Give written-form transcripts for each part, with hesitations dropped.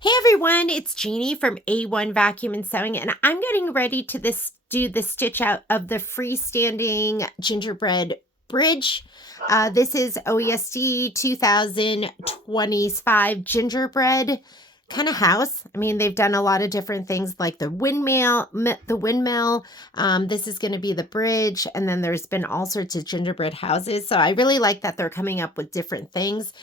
Hey everyone, it's Jeannie from A1 Vacuum and Sewing, and I'm getting ready to do the stitch out of the freestanding gingerbread bridge. This is OESD 2025 gingerbread kind of house. I mean, they've done a lot of different things like the windmill. This is going to be the bridge, and then there's been all sorts of gingerbread houses. So I really like that they're coming up with different things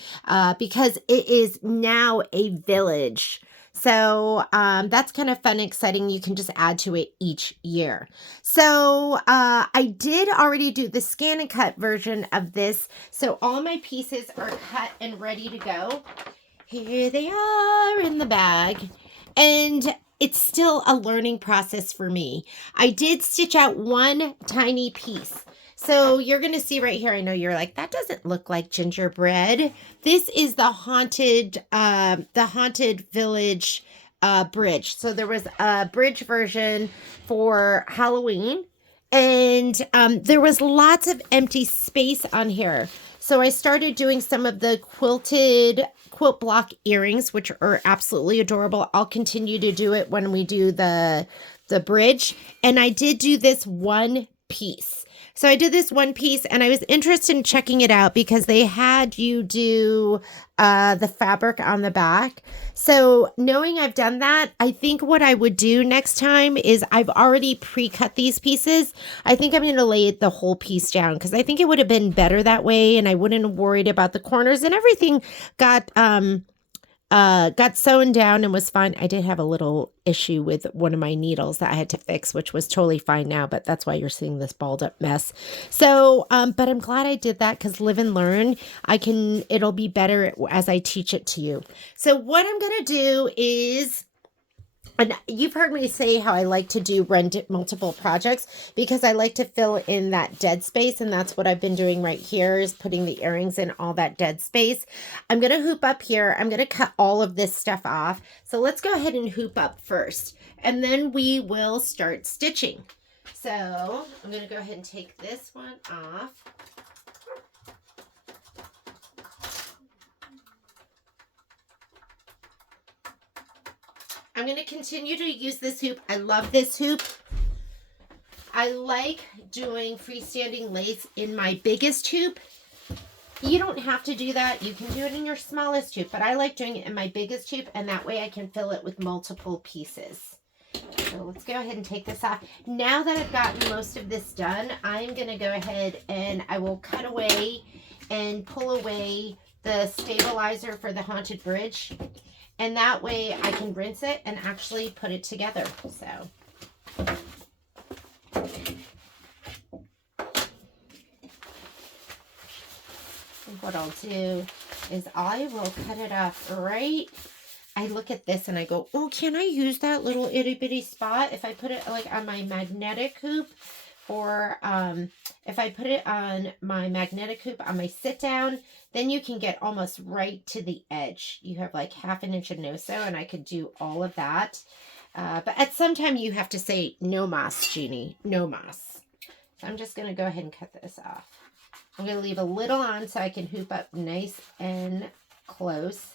because it is now a village. So that's kind of fun and exciting. You can just add to it each year. So I did already do the scan and cut version of this. So all my pieces are cut and ready to go. Here they are in the bag. And it's still a learning process for me. I did stitch out one tiny piece. So you're going to see right here, I know you're like, that doesn't look like gingerbread. This is the haunted village bridge. So there was a bridge version for Halloween, and there was lots of empty space on here. So I started doing some of the quilt block earrings, which are absolutely adorable. I'll continue to do it when we do the bridge. And I did do this one piece. So I did this one piece, and I was interested in checking it out because they had you do the fabric on the back. So knowing I've done that, I think what I would do next time is I've already pre-cut these pieces. I think I'm going to lay the whole piece down because I think it would have been better that way, and I wouldn't have worried about the corners, and everything got sewn down and was fine. I did have a little issue with one of my needles that I had to fix, which was totally fine now, but that's why you're seeing this balled up mess. So, but I'm glad I did that because live and learn. It'll be better as I teach it to you. So what I'm going to do is, and you've heard me say how I like to do multiple projects because I like to fill in that dead space. And that's what I've been doing right here is putting the earrings in all that dead space. I'm going to hoop up here. I'm going to cut all of this stuff off. So let's go ahead and hoop up first, and then we will start stitching. So I'm going to go ahead and take this one off. I'm going to continue to use this hoop. I love this hoop. I like doing freestanding lace in my biggest hoop. You don't have to do that. You can do it in your smallest hoop, but I like doing it in my biggest hoop, and that way I can fill it with multiple pieces. So let's go ahead and take this off. Now that I've gotten most of this done, I'm going to go ahead and I will cut away and pull away the stabilizer for the haunted bridge. And that way I can rinse it and actually put it together. So what I'll do is I will cut it off right. I look at this and I go, oh, can I use that little itty bitty spot if I put it like on my magnetic hoop? Or if I put it on my magnetic hoop on my sit down, then you can get almost right to the edge. You have like 1/2 inch of no-sew, and I could do all of that. But at some time you have to say, no mas, Jeannie, no mas. So I'm just going to go ahead and cut this off. I'm going to leave a little on so I can hoop up nice and close.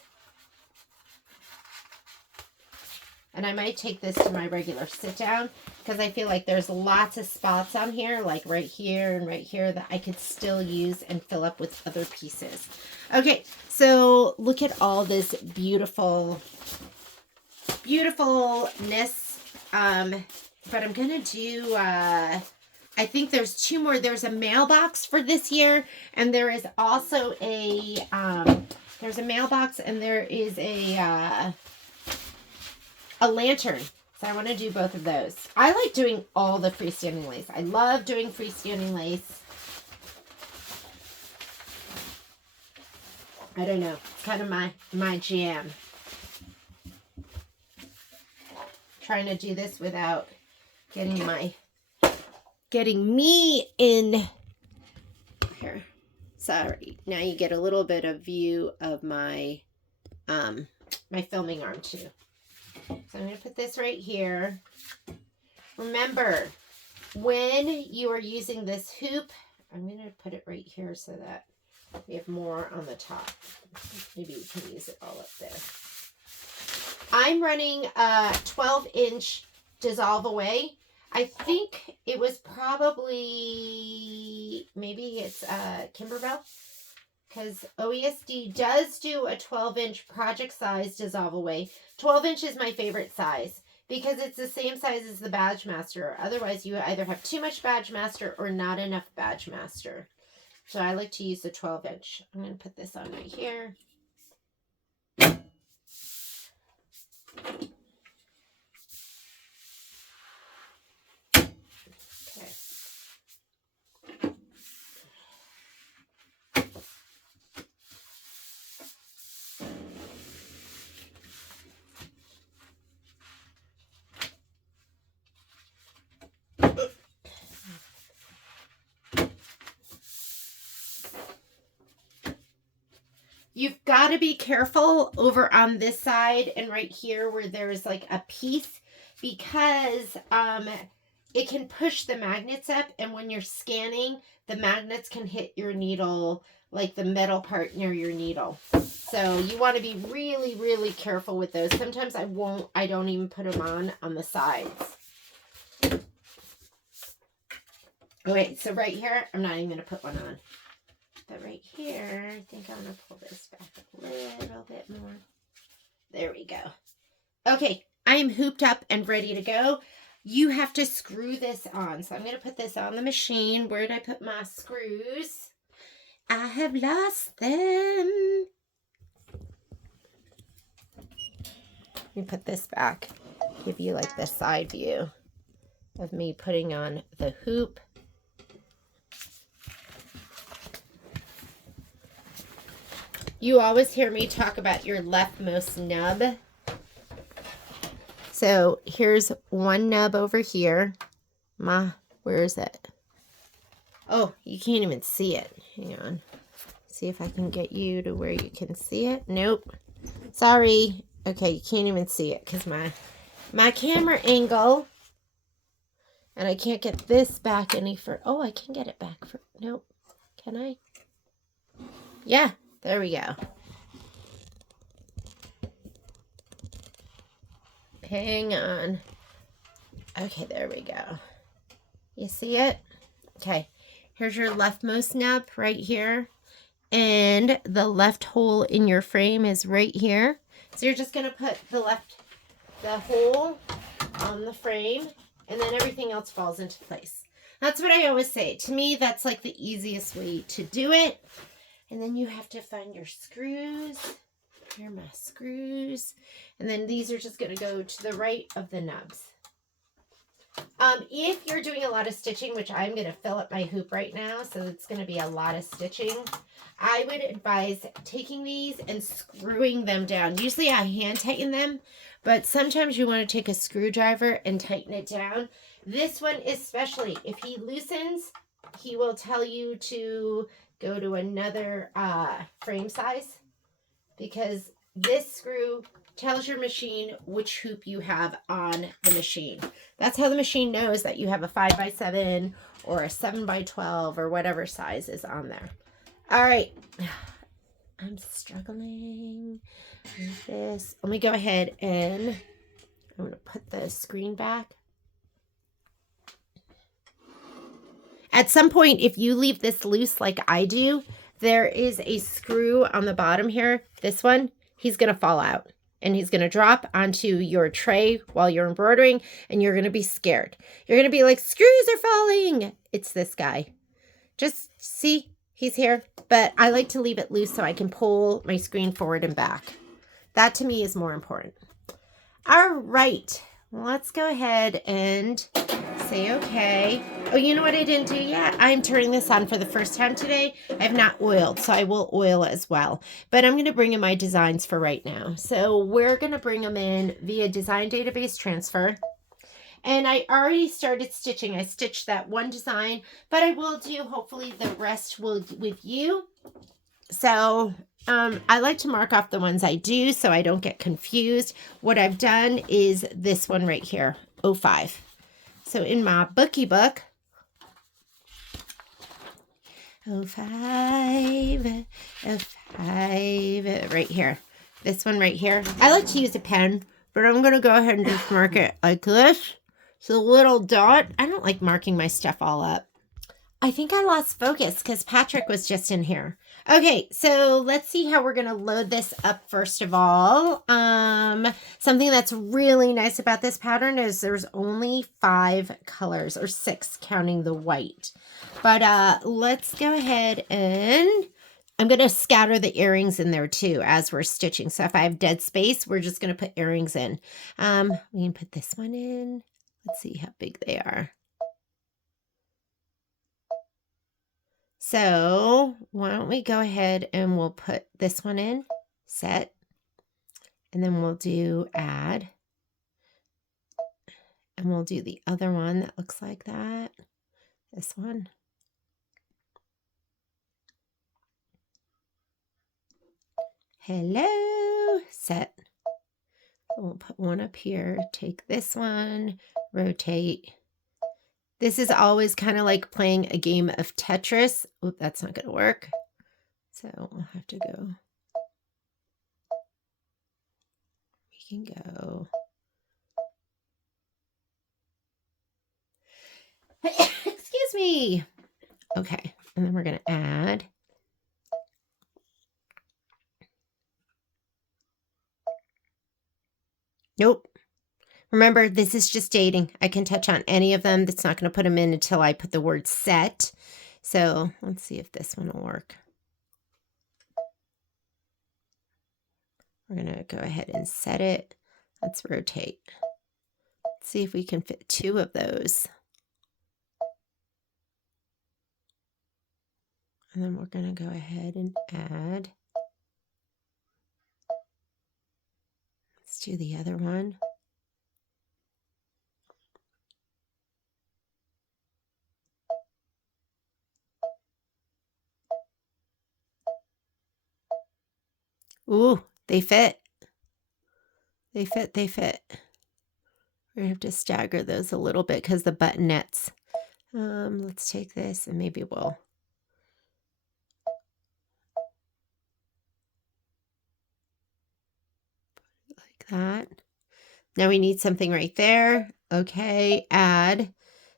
And I might take this to my regular sit down because I feel like there's lots of spots on here, like right here and right here, that I could still use and fill up with other pieces. Okay, so look at all this beautifulness. But I'm going to do, I think there's 2 more. There's a mailbox for this year, and there is also there's a mailbox, and there is a lantern. So I want to do both of those. I like doing all the freestanding lace. I love doing freestanding lace. I don't know. It's kind of my jam. Trying to do this without getting me in here. Sorry. Now you get a little bit of view of my my filming arm too. So I'm going to put this right here. Remember, when you are using this hoop, I'm going to put it right here so that we have more on the top. Maybe we can use it all up there. I'm running a 12-inch dissolve away. I think it was probably, maybe it's Kimberbell, because OESD does do a 12-inch project size dissolve away. 12-inch is my favorite size because it's the same size as the Badge Master. Otherwise, you either have too much Badge Master or not enough Badge Master. So I like to use the 12-inch. I'm going to put this on right here. You've got to be careful over on this side and right here where there's like a piece, because it can push the magnets up, and when you're scanning, the magnets can hit your needle, like the metal part near your needle. So you want to be really, really careful with those. Sometimes I don't even put them on the sides. Okay, so right here, I'm not even going to put one on. But right here, I think I'm going to pull this back a little bit more. There we go. Okay, I am hooped up and ready to go. You have to screw this on. So I'm going to put this on the machine. Where did I put my screws? I have lost them. Let me put this back. Give you like the side view of me putting on the hoop. You always hear me talk about your leftmost nub. So here's one nub over here. Where is it? Oh, you can't even see it. Hang on. See if I can get you to where you can see it. Nope. Sorry. Okay, you can't even see it because my camera angle. And I can't get this back any further. Oh, I can get it back. Nope. Can I? Yeah. There we go. Hang on. Okay, there we go. You see it? Okay. Here's your leftmost nub right here. And the left hole in your frame is right here. So you're just going to put the hole on the frame, and then everything else falls into place. That's what I always say. To me, that's like the easiest way to do it. And then you have to find your screws. Here are my screws. And then these are just going to go to the right of the nubs. If you're doing a lot of stitching, which I'm going to fill up my hoop right now, so it's going to be a lot of stitching, I would advise taking these and screwing them down. Usually I hand tighten them, but sometimes you want to take a screwdriver and tighten it down. This one especially, if he loosens, he will tell you to go to another frame size, because this screw tells your machine which hoop you have on the machine. That's how the machine knows that you have a 5x7 or a 7x12 or whatever size is on there. All right. I'm struggling with this. Let me go ahead and I'm going to put the screen back. At some point, if you leave this loose like I do, there is a screw on the bottom here. This one, he's going to fall out and he's going to drop onto your tray while you're embroidering, and you're going to be scared. You're going to be like, screws are falling. It's this guy. Just see, he's here. But I like to leave it loose so I can pull my screen forward and back. That to me is more important. All right. Let's go ahead and say okay. Oh, you know what I didn't do yet? I'm turning this on for the first time today. I have not oiled, so I will oil as well. But I'm going to bring in my designs for right now. So we're going to bring them in via design database transfer. And I already started stitching. I stitched that one design, but I will do, hopefully the rest will with you. So I like to mark off the ones I do so I don't get confused. What I've done is this one right here, 05. So in my bookie book, 05, 05, right here. This one right here. I like to use a pen but I'm going to go ahead and just mark it like this. So the little dot, I don't like marking my stuff all up. I think I lost focus because Patrick was just in here. Okay, so let's see how we're going to load this up first of all. Something that's really nice about this pattern is there's only 5 colors, or 6 counting the white. But let's go ahead and I'm going to scatter the earrings in there too as we're stitching. So if I have dead space, we're just going to put earrings in. We can put this one in. Let's see how big they are. So why don't we go ahead and we'll put this one in, set, and then we'll do add, and we'll do the other one that looks like that, this one. Hello, set. We'll put one up here, take this one, rotate. This is always kind of like playing a game of Tetris. Oop, that's not going to work. So we'll have to go. We can go. Excuse me. Okay, and then we're going to add. Nope. Remember, this is just dating. I can touch on any of them. That's not going to put them in until I put the word set. So let's see if this one will work. We're going to go ahead and set it. Let's rotate. Let's see if we can fit 2 of those. And then we're going to go ahead and add. Let's do the other one. Ooh, they fit. They fit, they fit. We're going to have to stagger those a little bit because the buttonettes. Let's take this and maybe we'll put it like that. Now we need something right there. Okay, add.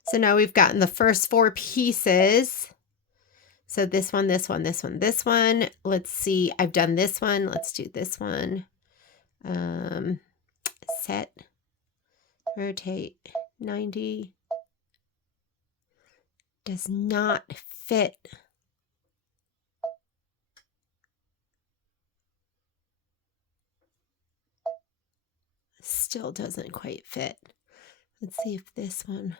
So now we've gotten the first 4 pieces. So this one, this one, this one, this one. Let's see, I've done this one. Let's do this one. Set, rotate, 90. Does not fit. Still doesn't quite fit. Let's see if this one.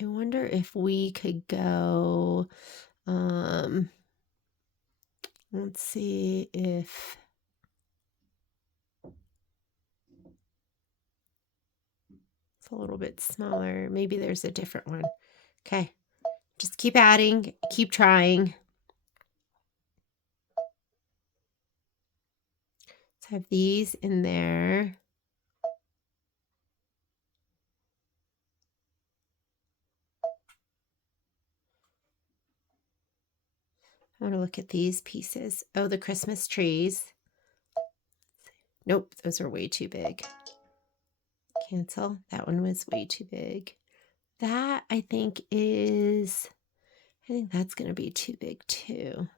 I wonder if we could go, let's see if it's a little bit smaller. Maybe there's a different one. Okay, just keep adding, keep trying. Let's have these in there. I want to look at these pieces. Oh, the Christmas trees. Nope, those are way too big. Cancel. That one was way too big. That I think that's going to be too big too.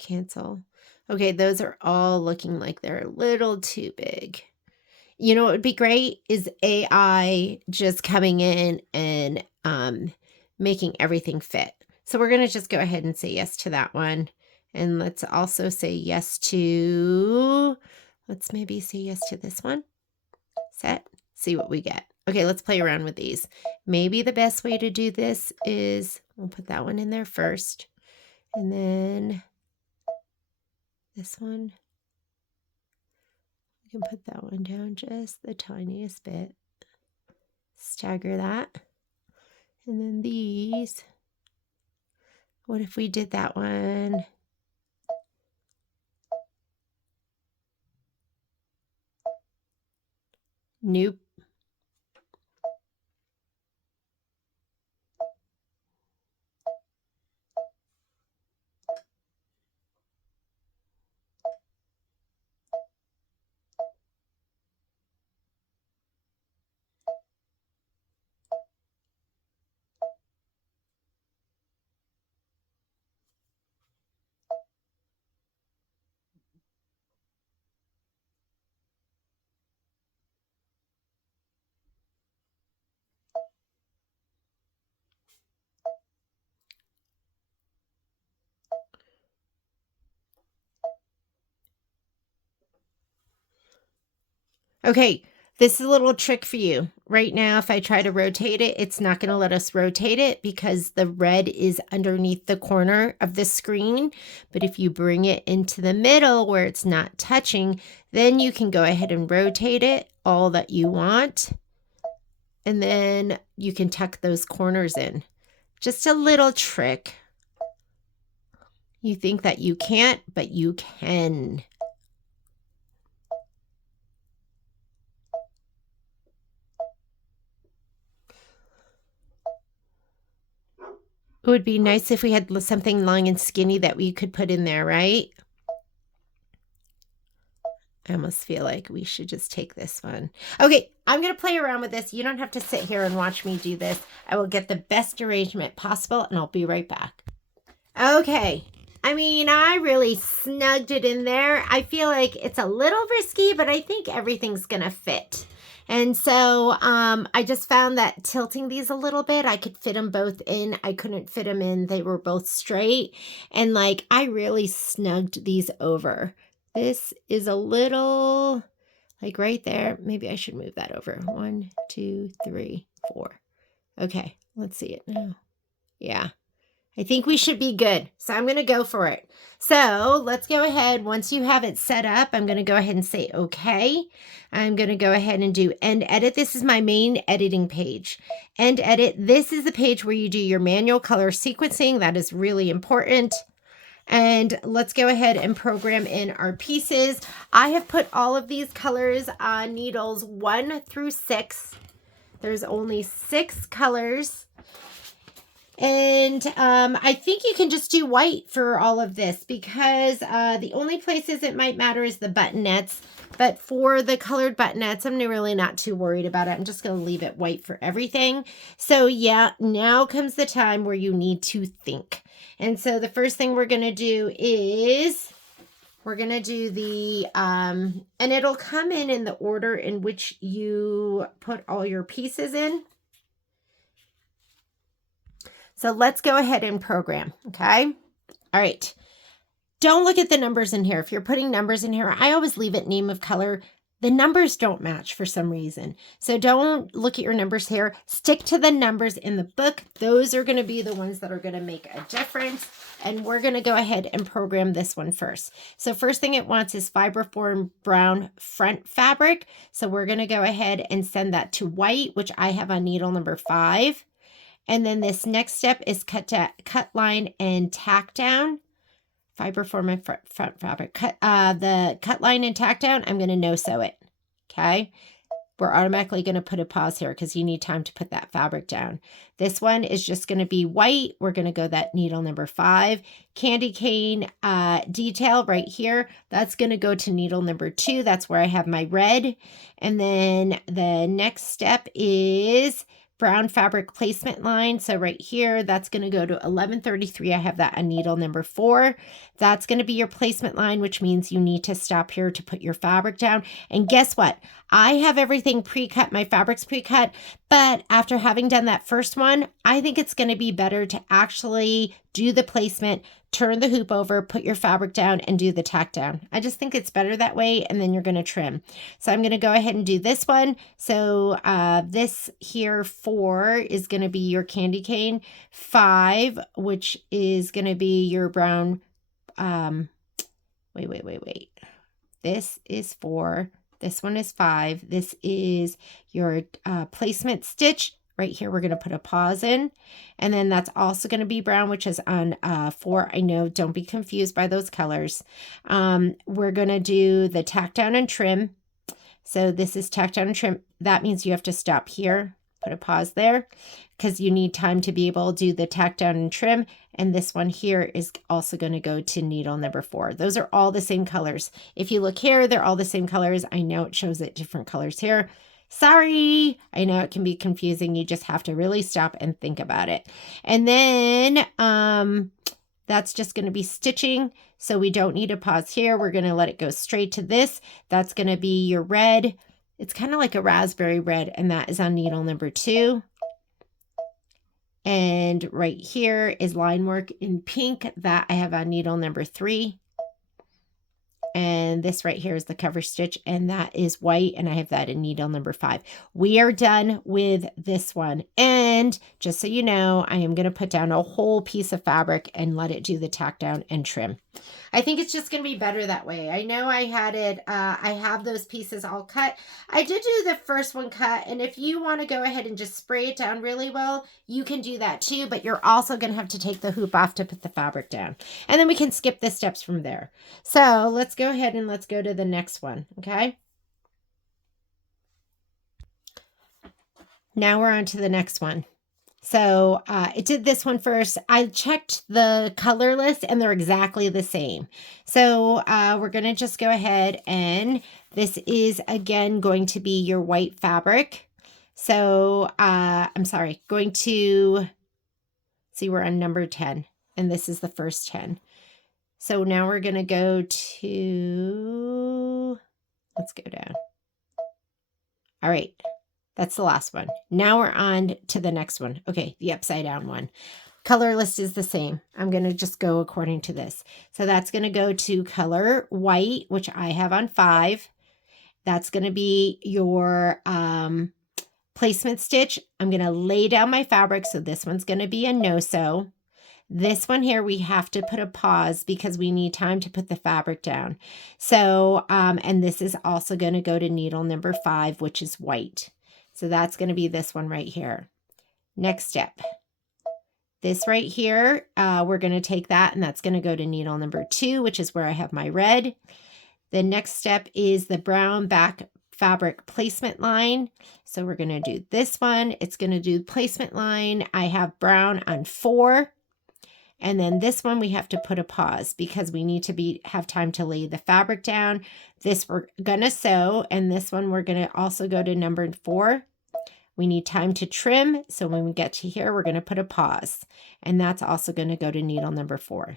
Cancel. Okay, those are all looking like they're a little too big. You know what would be great is AI just coming in and making everything fit. So we're going to just go ahead and say yes to that one. And let's also say yes to, let's maybe say yes to this one. Set, see what we get. Okay, let's play around with these. Maybe the best way to do this is, we'll put that one in there first. And then this one. We can put that one down just the tiniest bit. Stagger that. And then these. What if we did that one? Nope. Okay, this is a little trick for you. Right now, if I try to rotate it, it's not going to let us rotate it because the red is underneath the corner of the screen. But if you bring it into the middle where it's not touching, then you can go ahead and rotate it all that you want. And then you can tuck those corners in. Just a little trick. You think that you can't, but you can. It would be nice if we had something long and skinny that we could put in there, right? I almost feel like we should just take this one. Okay, I'm going to play around with this. You don't have to sit here and watch me do this. I will get the best arrangement possible, and I'll be right back. Okay. I mean, I really snugged it in there. I feel like it's a little risky, but I think everything's going to fit. And so I just found that tilting these a little bit, I could fit them both in. I couldn't fit them in. They were both straight. And like, I really snugged these over. This is a little, like right there. Maybe I should move that over. 1, 2, 3, 4. Okay, let's see it now. Yeah, I think we should be good. So I'm going to go for it. So let's go ahead. Once you have it set up, I'm going to go ahead and say, okay. I'm going to go ahead and do end edit. This is my main editing page. End edit. This is the page where you do your manual color sequencing. That is really important. And let's go ahead and program in our pieces. I have put all of these colors on needles 1 through 6. There's only 6 colors. And I think you can just do white for all of this because the only places it might matter is the buttonettes. But for the colored buttonettes, I'm really not too worried about it. I'm just going to leave it white for everything. So yeah, now comes the time where you need to think. And so the first thing we're going to do is we're going to do the, and it'll come in the order in which you put all your pieces in. So let's go ahead and program, okay? All right. Don't look at the numbers in here. If you're putting numbers in here, I always leave it name of color. The numbers don't match for some reason. So don't look at your numbers here. Stick to the numbers in the book. Those are going to be the ones that are going to make a difference. And we're going to go ahead and program this one first. So first thing it wants is Fiberform brown front fabric. So we're going to go ahead and send that to white, which I have on needle number 5. And then this next step is cut line and tack down. Fiberform and front fabric. The cut line and tack down, I'm going to no sew it. Okay. We're automatically going to put a pause here because you need time to put that fabric down. This one is just going to be white. We're going to go that needle number 5. Candy cane detail right here. That's going to go to needle number 2. That's where I have my red. And then the next step is brown fabric placement line. So right here, that's going to go to 1133. I have that on needle number 4. That's going to be your placement line, which means you need to stop here to put your fabric down. And guess what? I have everything pre-cut. My fabric's pre-cut. But after having done that first one, I think it's going to be better to actually do the placement, turn the hoop over, put your fabric down, and do the tack down. I just think it's better that way, and then you're going to trim. So I'm going to go ahead and do this one. So this here 4 is going to be your candy cane. 5, which is going to be your brown. Wait. This is 4. This one is 5. This is your placement stitch. Right here, we're going to put a pause in. And then that's also going to be brown, which is on 4. I know, don't be confused by those colors. We're going to do the tack down and trim. So this is tack down and trim. That means you have to stop here, put a pause there, because you need time to be able to do the tack down and trim. And this one here is also going to go to needle number 4. Those are all the same colors. If you look here, they're all the same colors. I know it shows it different colors here. Sorry, I know it can be confusing. You just have to really stop and think about it. And then that's just going to be stitching. So we don't need a pause here. We're going to let it go straight to this. That's going to be your red. It's kind of like a raspberry red, and that is on needle number 2. And right here is line work in pink that I have on needle number 3. and this right here is the cover stitch, and that is white, and I have that in needle number 5. We are done with this one, and just so you know, I am going to put down a whole piece of fabric and let it do the tack down and trim. I think it's just going to be better that way. I know I had it, I have those pieces all cut. I did do the first one cut, and if you want to go ahead and just spray it down really well, you can do that too, but you're also going to have to take the hoop off to put the fabric down. And then we can skip the steps from there. So let's go ahead and let's go to the next one, okay? Now we're on to the next one. So I did this one first. I checked the color list and they're exactly the same. So we're going to just go ahead, and this is again going to be your white fabric. So I'm sorry, going to see, we're on number 10, and this is the first 10. So now we're going to go to, let's go down. All right. That's the last one. Now we're on to the next one. Okay, the upside down one. Color list is the same. I'm going to just go according to this. So that's going to go to color white, which I have on 5. That's going to be your placement stitch. I'm going to lay down my fabric. So this one's going to be a no-sew. This one here, we have to put a pause because we need time to put the fabric down. So, and this is also going to go to needle number 5, which is white. So that's going to be this one right here. Next step. This right here, we're going to take that, and that's going to go to needle number 2, which is where I have my red. The next step is the brown back fabric placement line. So we're going to do this one. It's going to do placement line. I have brown on 4. And then this one, we have to put a pause because we need to have time to lay the fabric down. This we're going to sew, and this one we're going to also go to number 4. We need time to trim. So when we get to here, we're going to put a pause, and that's also going to go to needle number 4.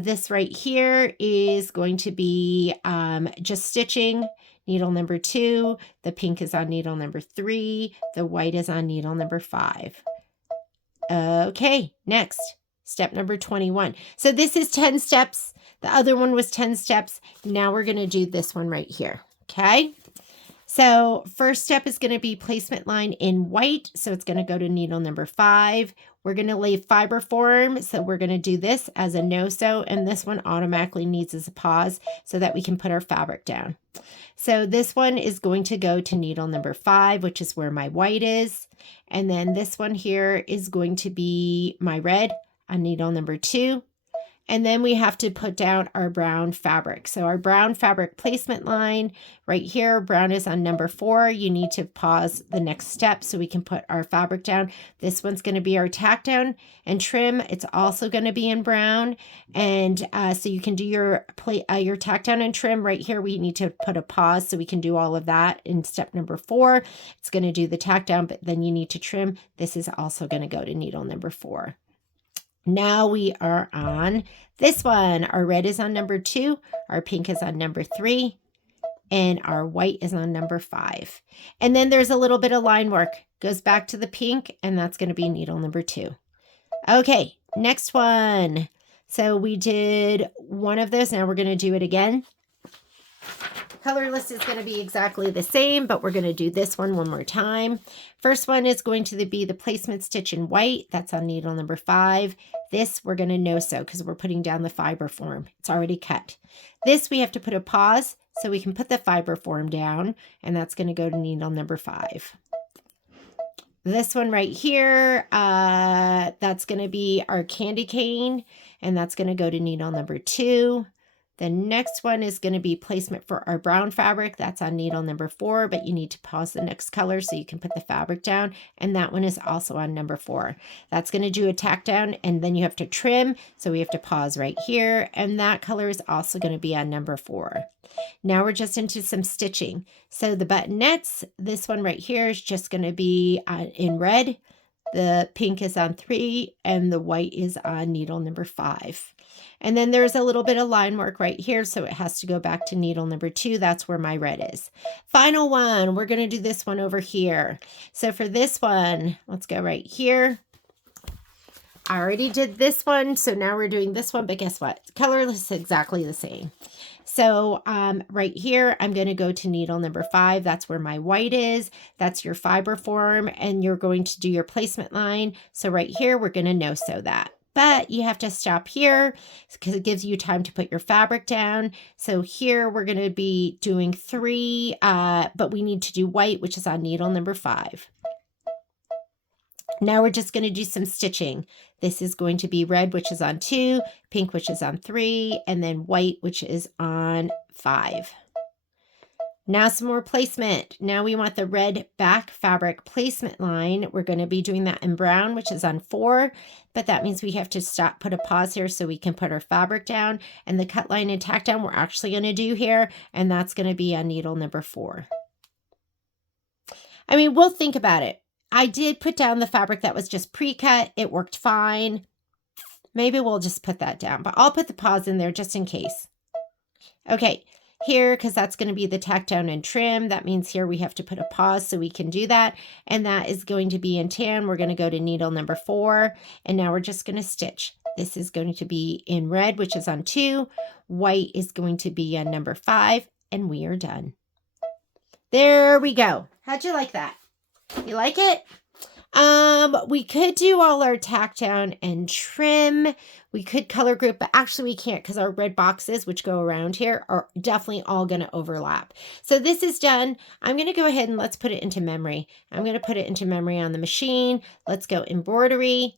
This right here is going to be just stitching. Needle number 2. The pink is on needle number 3. The white is on needle number 5. Okay, next, step number 21. So this is 10 steps. The other one was 10 steps. Now we're going to do this one right here, okay? So first step is going to be placement line in white. So it's going to go to needle number 5. We're going to lay fiber form. So we're going to do this as a no-sew, and this one automatically needs as a pause so that we can put our fabric down. So this one is going to go to needle number 5, which is where my white is. And then this one here is going to be my red on needle number 2. And then we have to put down our brown fabric. So our brown fabric placement line right here, brown is on number 4. You need to pause the next step so we can put our fabric down. This one's going to be our tack down and trim. It's also going to be in brown. And so you can do your tack down and trim right here. We need to put a pause so we can do all of that in step number 4. It's going to do the tack down, but then you need to trim. This is also going to go to needle number 4. Now we are on this one. Our red is on number 2, our pink is on number 3, and our white is on number 5. And then there's a little bit of line work. Goes back to the pink, and that's going to be needle number 2. Okay, next one. So we did one of those. Now we're going to do it again. Color list is going to be exactly the same, but we're going to do this one more time. First one is going to be the placement stitch in white. That's on needle number 5. This we're going to no-sew because we're putting down the fiber form. It's already cut. This we have to put a pause so we can put the fiber form down, and that's going to go to needle number 5. This one right here, that's going to be our candy cane, and that's going to go to needle number 2. The next one is going to be placement for our brown fabric. That's on needle number 4, but you need to pause the next color so you can put the fabric down. And that one is also on number 4. That's going to do a tack down, and then you have to trim. So we have to pause right here. And that color is also going to be on number 4. Now we're just into some stitching. So the buttonettes, this one right here is just going to be in red. The pink is on 3, and the white is on needle number 5. And then there's a little bit of line work right here, so it has to go back to needle number 2. That's where my red is. Final one, we're going to do this one over here. So for this one, let's go right here. I already did this one, so now we're doing this one, but guess what? Color is exactly the same. So right here, I'm going to go to needle number 5. That's where my white is. That's your fiber form, and you're going to do your placement line. So right here, we're going to no-sew that. But you have to stop here because it gives you time to put your fabric down. So here we're going to be doing 3, but we need to do white, which is on needle number 5. Now we're just going to do some stitching. This is going to be red, which is on 2, pink, which is on 3, and then white, which is on 5. Now some more placement. Now we want the red back fabric placement line. We're going to be doing that in brown, which is on 4, but that means we have to stop, put a pause here so we can put our fabric down, and the cut line and tack down we're actually going to do here, and that's going to be on needle number 4. I mean, we'll think about it. I did put down the fabric that was just pre-cut. It worked fine. Maybe we'll just put that down, but I'll put the pause in there just in case. Okay, here, because that's going to be the tack down and trim. That means here we have to put a pause so we can do that. And that is going to be in tan. We're going to go to needle number 4. And now we're just going to stitch. This is going to be in red, which is on 2. White is going to be on number 5. And we are done. There we go. How'd you like that? You like it? We could do all our tack down and trim. We could color group, but actually we can't because our red boxes, which go around here, are definitely all going to overlap. So this is done. I'm going to go ahead and let's put it into memory. I'm going to put it into memory on the machine. Let's go embroidery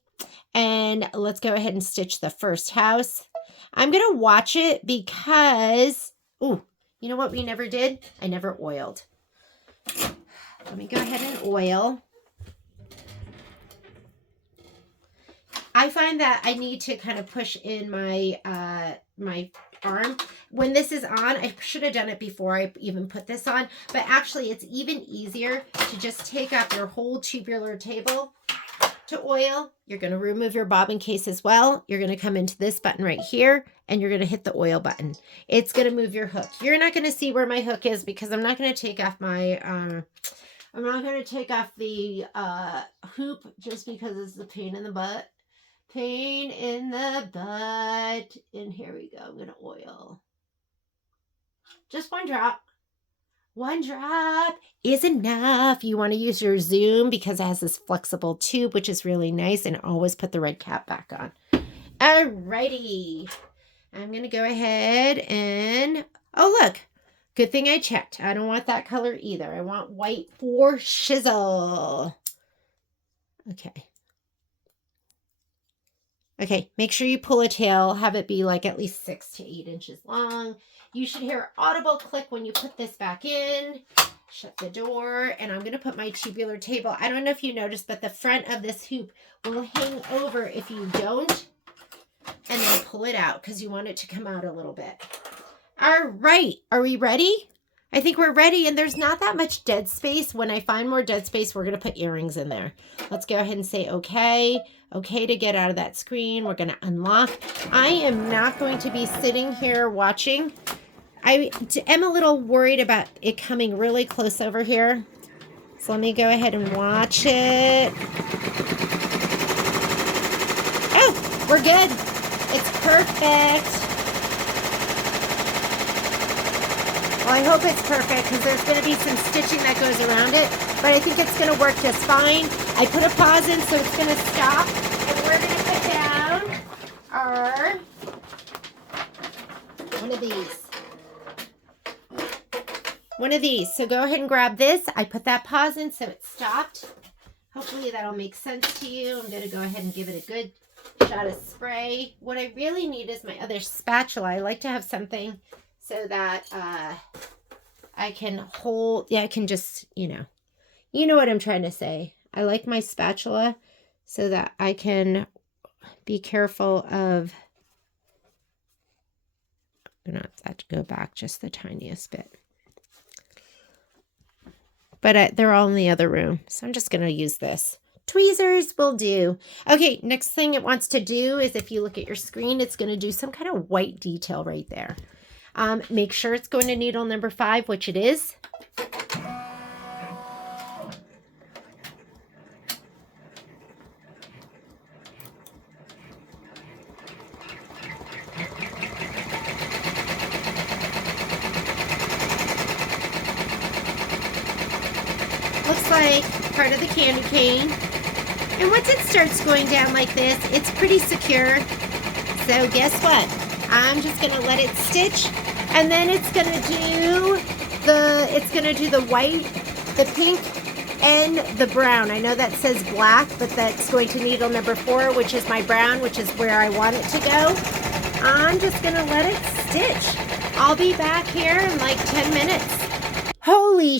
and let's go ahead and stitch the first house. I'm going to watch it because, ooh, you know what we never did? I never oiled. Let me go ahead and oil. I find that I need to kind of push in my my arm. When this is on, I should have done it before I even put this on, but actually it's even easier to just take up your whole tubular table to oil. You're going to remove your bobbin case as well. You're going to come into this button right here, and you're going to hit the oil button. It's going to move your hook. You're not going to see where my hook is because I'm not going to take off my... I'm not going to take off the hoop just because it's a pain in the butt. Pain in the butt. And here we go. I'm going to oil. Just one drop. One drop is enough. You want to use your zoom because it has this flexible tube, which is really nice. And always put the red cap back on. Alrighty. I'm going to go ahead and... Oh, look. Good thing I checked. I don't want that color either. I want white for shizzle. Okay. Okay, make sure you pull a tail. Have it be like at least 6 to 8 inches long. You should hear an audible click when you put this back in. Shut the door. And I'm going to put my tubular table. I don't know if you noticed, but the front of this hoop will hang over if you don't. And then pull it out because you want it to come out a little bit. All right, are we ready? I think we're ready, and there's not that much dead space. When I find more dead space, we're going to put earrings in there. Let's go ahead and say okay. Okay to get out of that screen. We're going to unlock. I am not going to be sitting here watching. I am a little worried about it coming really close over here. So let me go ahead and watch it. Oh, we're good. It's perfect. Well, I hope it's perfect because there's going to be some stitching that goes around it, but I think it's going to work just fine. I put a pause in, so it's going to stop, and we're going to put down our one of these. So go ahead and grab this. I put that pause in, so it stopped. Hopefully that'll make sense to you. I'm going to go ahead and give it a good shot of spray. What I really need is my other spatula. I like to have something so that I can hold, I can just, you know what I'm trying to say. I like my spatula so that I can be careful of, I'm going to have to go back just the tiniest bit. But they're all in the other room, so I'm just going to use this. Tweezers will do. Okay, next thing it wants to do is if you look at your screen, it's going to do some kind of white detail right there. Make sure it's going to needle number 5, which it is. like part of the candy cane. And once it starts going down like this, it's pretty secure. So guess what? I'm just gonna let it stitch, and then it's gonna do the white, the pink, and the brown. I know that says black, but that's going to needle number 4, which is my brown, which is where I want it to go. I'm just gonna let it stitch. I'll be back here in like 10 minutes. Holy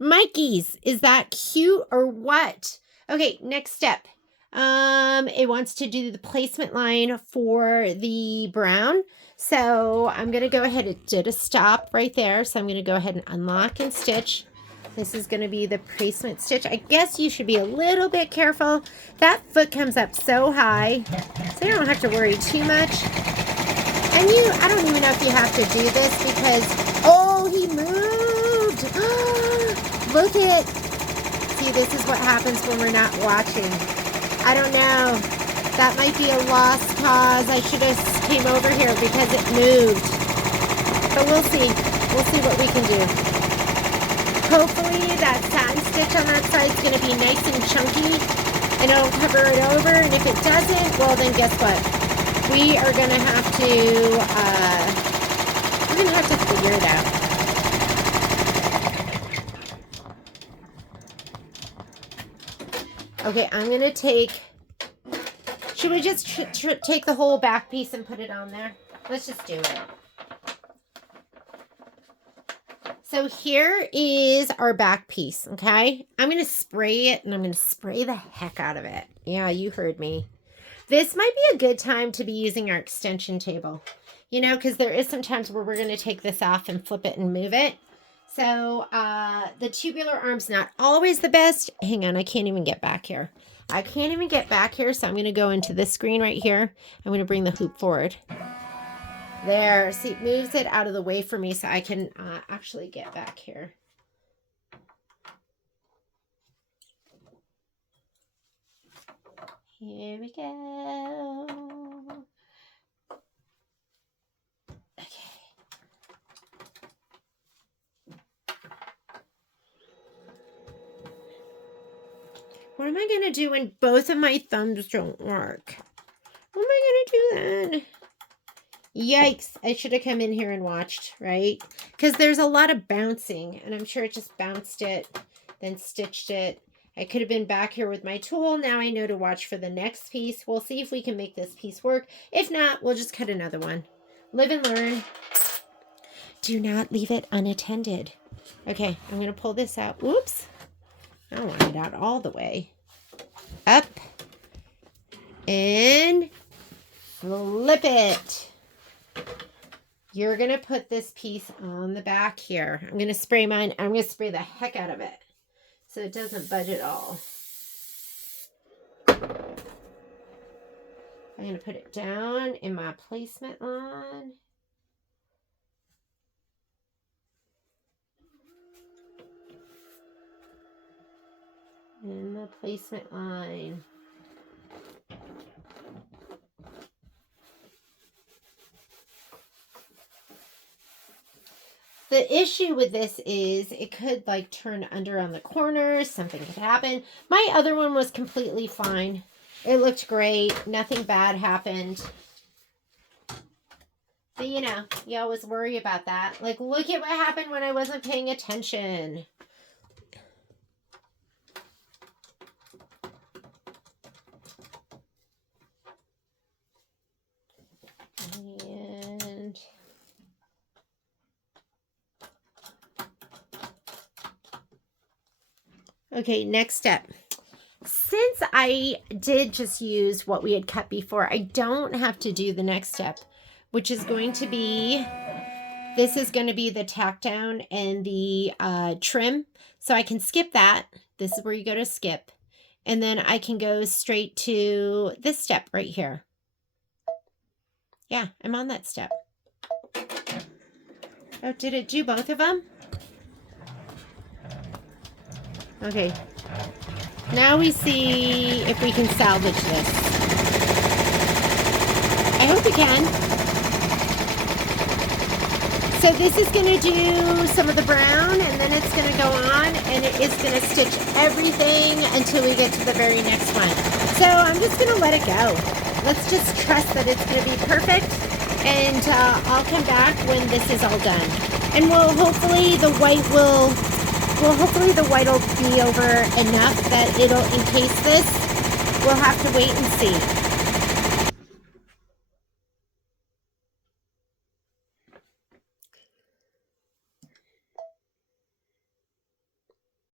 Mikeys, is that cute or what? Okay, next step. It wants to do the placement line for the brown. So I'm going to go ahead. It did a stop right there. So I'm going to go ahead and unlock and stitch. This is going to be the placement stitch. I guess you should be a little bit careful. That foot comes up so high, so you don't have to worry too much. And I don't even know if you have to do this because, oh, he moved. Look at, see, this is what happens when we're not watching. I don't know. That might be a lost cause. I should have came over here because it moved. But we'll see. We'll see what we can do. Hopefully that satin stitch on that side is going to be nice and chunky and it'll cover it over. And if it doesn't, well then guess what? We are going to have to, we're going to have to figure it out. Okay, I'm going to take, should we just take the whole back piece and put it on there? Let's just do it. So here is our back piece, okay? I'm going to spray it, and I'm going to spray the heck out of it. Yeah, you heard me. This might be a good time to be using our extension table, you know, because there is some times where we're going to take this off and flip it and move it. So the tubular arm's not always the best. Hang on, I can't even get back here. I can't even get back here, so I'm going to go into this screen right here. I'm going to bring the hoop forward. There, see, it moves it out of the way for me so I can actually get back here. Here we go. Okay. What am I going to do when both of my thumbs don't work? What am I going to do then? Yikes, I should have come in here and watched, right? Because there's a lot of bouncing, and I'm sure it just bounced it, then stitched it. I could have been back here with my tool. Now I know to watch for the next piece. We'll see if we can make this piece work. If not, we'll just cut another one. Live and learn. Do not leave it unattended. Okay, I'm going to pull this out. Whoops. I don't want it out all the way. Up. And flip it. You're going to put this piece on the back here. I'm going to spray mine. I'm going to spray the heck out of it so it doesn't budge at all. I'm going to put it down in my placement line. In the placement line. The issue with this is it could like turn under on the corners. Something could happen. My other one was completely fine. It looked great. Nothing bad happened. But you know, you always worry about that. Like, look at what happened when I wasn't paying attention. And okay, next step. Since I did just use what we had cut before, I don't have to do the next step, which is going to be, this is going to be the tack down and the trim. So I can skip that. This is where you go to skip. And then I can go straight to this step right here. Yeah, I'm on that step. Oh, did it do both of them? Okay. Now we see if we can salvage this. I hope we can. So this is going to do some of the brown, and then it's going to go on, and it is going to stitch everything until we get to the very next one. So I'm just going to let it go. Let's just trust that it's going to be perfect, and I'll come back when this is all done. And hopefully the white will be over enough that it'll encase this. We'll have to wait and see.